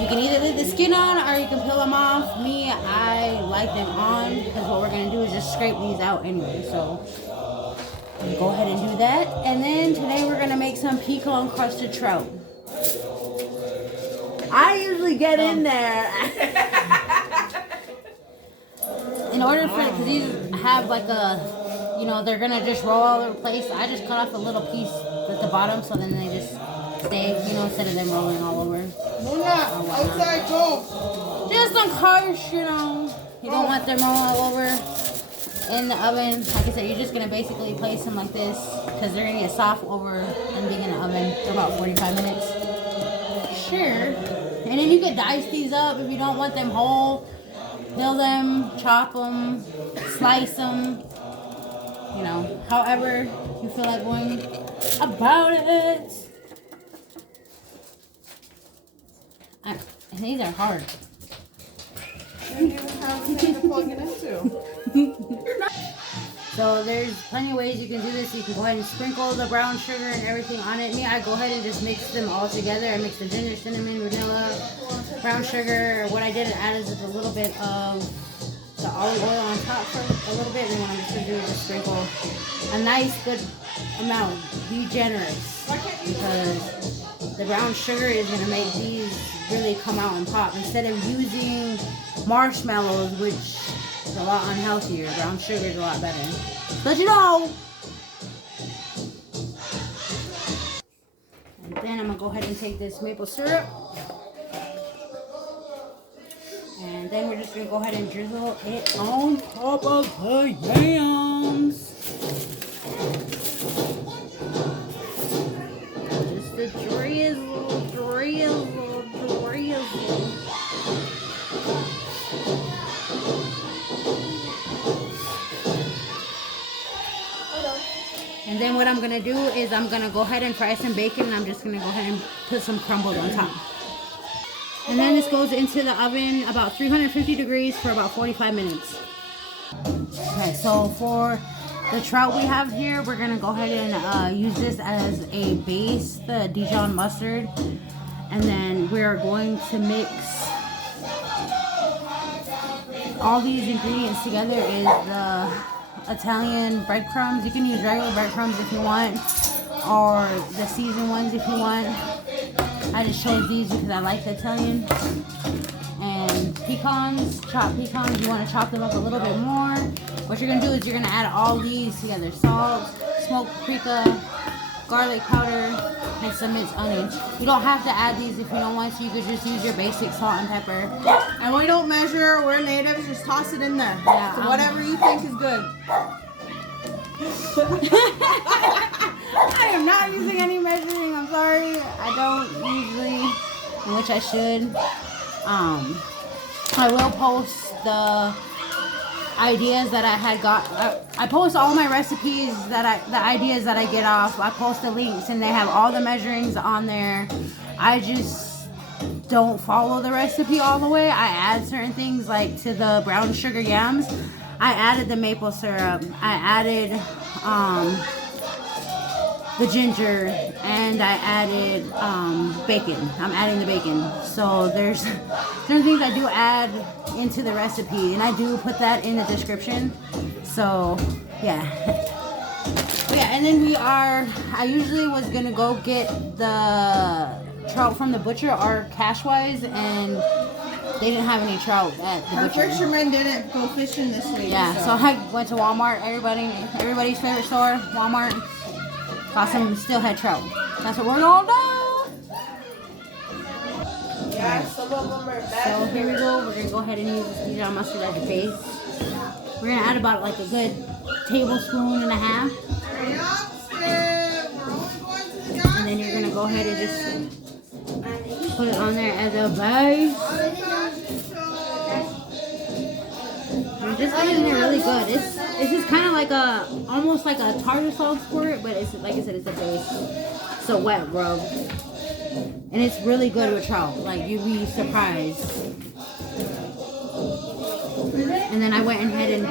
You can either leave the skin on or you can peel them off. Me, I like them on because what we're going to do is just scrape these out anyway. So go ahead and do that. And then today we're going to make some pecan crusted trout. I usually get in there. In order for, because these have like a, you know, they're going to just roll all over the place. I just cut off a little piece at the bottom so then they just stay, you know, instead of them rolling all over. Outside, go. Just on harsh, you know. You don't want them rolling all over in the oven. Like I said, you're just going to basically place them like this because they're going to get soft over and being in the oven for about 45 minutes. Sure. And then you can dice these up if you don't want them whole. Peel them, chop them, slice them. You know, however you feel like going about it. And these are hard. You don't even have anything to plug it into. So there's plenty of ways you can do this. You can go ahead and sprinkle the brown sugar and everything on it. Me, I go ahead and just mix them all together. I mix the ginger, cinnamon, vanilla, brown sugar. What I did add is a little bit of the olive oil on top for a little bit. And what I'm just going to do is just sprinkle a nice good amount. Be generous because the brown sugar is going to make these really come out and pop. Instead of using marshmallows, which is a lot unhealthier, brown sugar is a lot better. But you know. And then I'm going to go ahead and take this maple syrup. And then we're just going to go ahead and drizzle it on top of the yams. Just a drizzle, drizzle, drizzle. And then what I'm going to do is I'm going to go ahead and fry some bacon. And I'm just going to go ahead and put some crumbles on top. And then this goes into the oven about 350 degrees for about 45 minutes. Okay, so for the trout we have here, we're going to go ahead and use this as a base, the Dijon mustard. And then we're going to mix all these ingredients together is the Italian breadcrumbs. You can use regular breadcrumbs if you want, or the seasoned ones if you want. I just chose these because I like the Italian. And pecans, chopped pecans, you want to chop them up a little bit more. What you're going to do is you're going to add all these together. Salt, smoked paprika, garlic powder, and some minced onions. You don't have to add these if you don't want to. You could just use your basic salt and pepper. And we don't measure, we're natives, just toss it in there. Yeah, so whatever you think is good. I am not using any measuring, I'm sorry. I don't usually, which I should. I will post the ideas that I had got. I post all my recipes the ideas that I get off. I post the links and they have all the measurings on there. I just don't follow the recipe all the way. I add certain things like to the brown sugar yams. I added the maple syrup. I added the ginger, and I added bacon. I'm adding the bacon. So there's certain things I do add into the recipe, and I do put that in the description. So yeah. But yeah, and then I usually was gonna go get the trout from the butcher or Cashwise, and they didn't have any trout at the Our butcher. fishermen didn't go fishing this week. Yeah, so I went to Walmart, everybody's favorite store, Walmart. Got some steelhead trout. That's what we're gonna do. Yeah, some of them are bad. So here we go. We're gonna go ahead and use this Dijon mustard as a base. We're gonna add about like a good tablespoon and a half. And then you're gonna go ahead and just put it on there as a base. And this is really good. It's just kind of like almost like a tartar sauce for it, but it's like I said, it's a base. It's a wet rub, and it's really good with trout. Like you'd be surprised. And then I went ahead and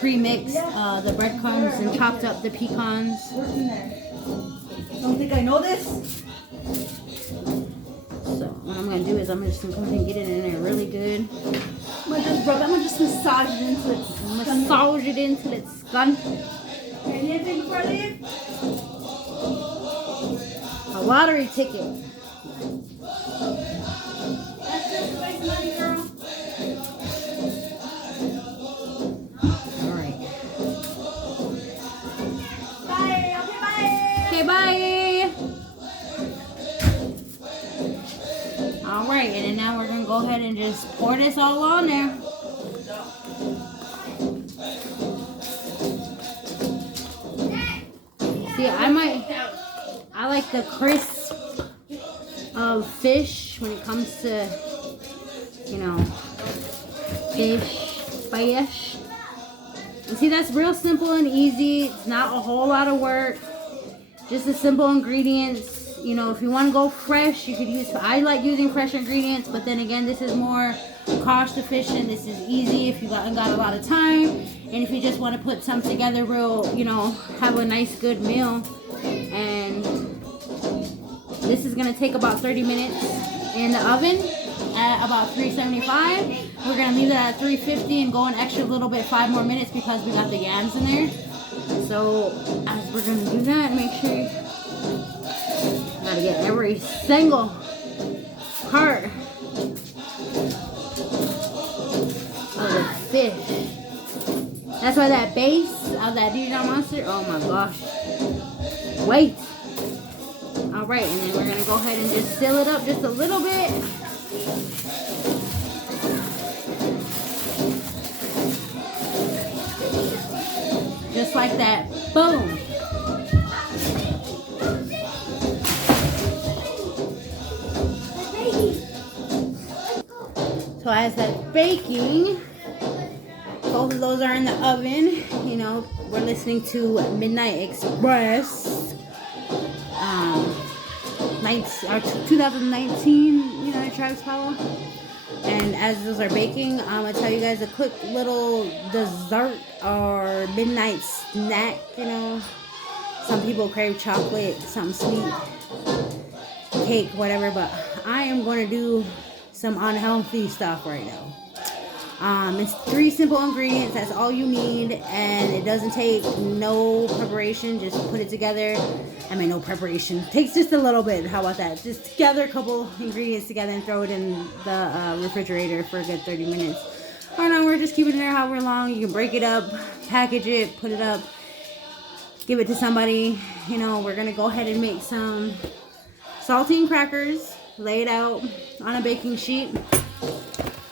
pre-mixed the breadcrumbs and chopped up the pecans. Don't think I know this. So what I'm gonna do is I'm just gonna go ahead and get it in there really good. I'm gonna just massage it until it's Massage it until it's done. anything before I leave? A lottery ticket. That's just waste money, girl. Alright. Bye. Okay, bye. Okay, bye. Alright, and then now we're gonna go ahead and just pour this all on there. See, I like the crisp of fish when it comes to, you know, fish. And see, that's real simple and easy. It's not a whole lot of work. Just the simple ingredients. You know, if you want to go fresh, you could use, I like using fresh ingredients, but then again, this is more cost efficient. This is easy if you got a lot of time. And if you just want to put some together real, you know, have a nice good meal. And this is going to take about 30 minutes in the oven at about 375. We're going to leave it at 350 and go an extra little bit, 5 more minutes, because we got the yams in there. So as we're going to do that, make sure you gotta get every single part of the fish. That's why that base of that Dijon monster, oh my gosh. Wait. Alright, and then we're gonna go ahead and just seal it up just a little bit. Just like that. Boom. So as that's baking, both of those are in the oven. You know, we're listening to Midnight Express, 2019, you know, Travis Powell. And as those are baking, I'm gonna tell you guys a quick little dessert or midnight snack. You know, some people crave chocolate, something sweet, cake, whatever. But I am going to do some unhealthy stuff right now. It's 3 simple ingredients. That's all you need, and it doesn't take no preparation. Just put it together. I mean, no preparation. Takes just a little bit. How about that? Just gather a couple ingredients together and throw it in the refrigerator for a good 30 minutes. Or no, we're just keeping it there however long. You can break it up, package it, put it up, give it to somebody. You know, we're gonna go ahead and make some saltine crackers. Lay it out on a baking sheet.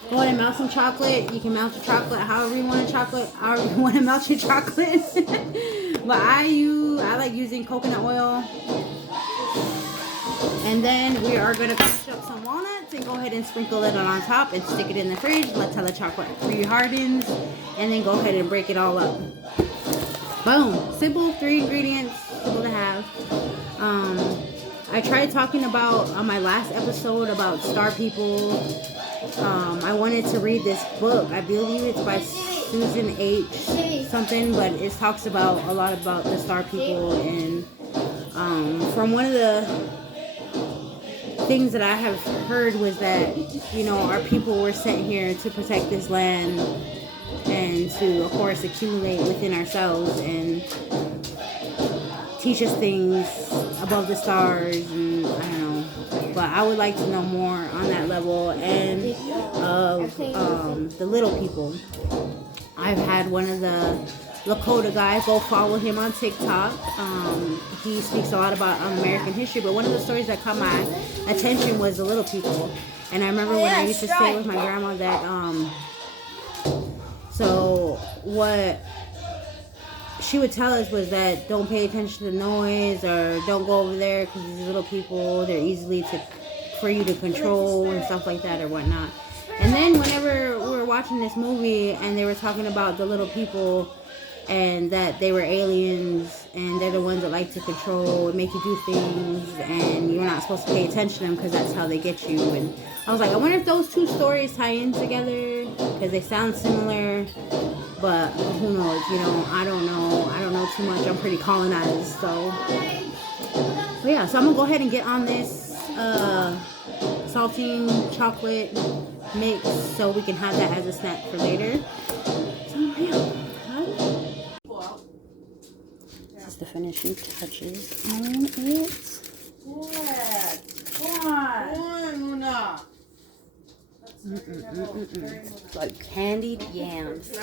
Go ahead and melt some chocolate. You can melt your chocolate however you want to melt your chocolate. But I like using coconut oil. And then we are going to crush up some walnuts and go ahead and sprinkle it on top and stick it in the fridge. Let's how the chocolate re-hardens. And then go ahead and break it all up. Boom. Simple 3 ingredients. Simple to have. I tried talking about on my last episode about star people. I wanted to read this book. I believe it's by Susan H. something, but it talks about a lot about the star people. And from one of the things that I have heard was that, you know, our people were sent here to protect this land and to, of course, accumulate within ourselves and teach us things above the stars, and I don't know, but I would like to know more on that level and of the little people. I've had one of the Lakota guys, go follow him on TikTok. He speaks a lot about American history, but one of the stories that caught my attention was the little people. And I remember when I used to stay with my grandma that so what she would tell us was that don't pay attention to the noise, or don't go over there because these little people, they're easily for you to control and stuff like that or whatnot. And then whenever we were watching this movie and they were talking about the little people and that they were aliens and they're the ones that like to control and make you do things and you're not supposed to pay attention to them because that's how they get you. And I was like, I wonder if those 2 stories tie in together because they sound similar, but who knows, you know, I don't know too much. I'm pretty colonized, so yeah, so I'm gonna go ahead and get on this saltine chocolate mix so we can have that as a snack for later. So yeah. This is the finishing touches on it. Like candied yams.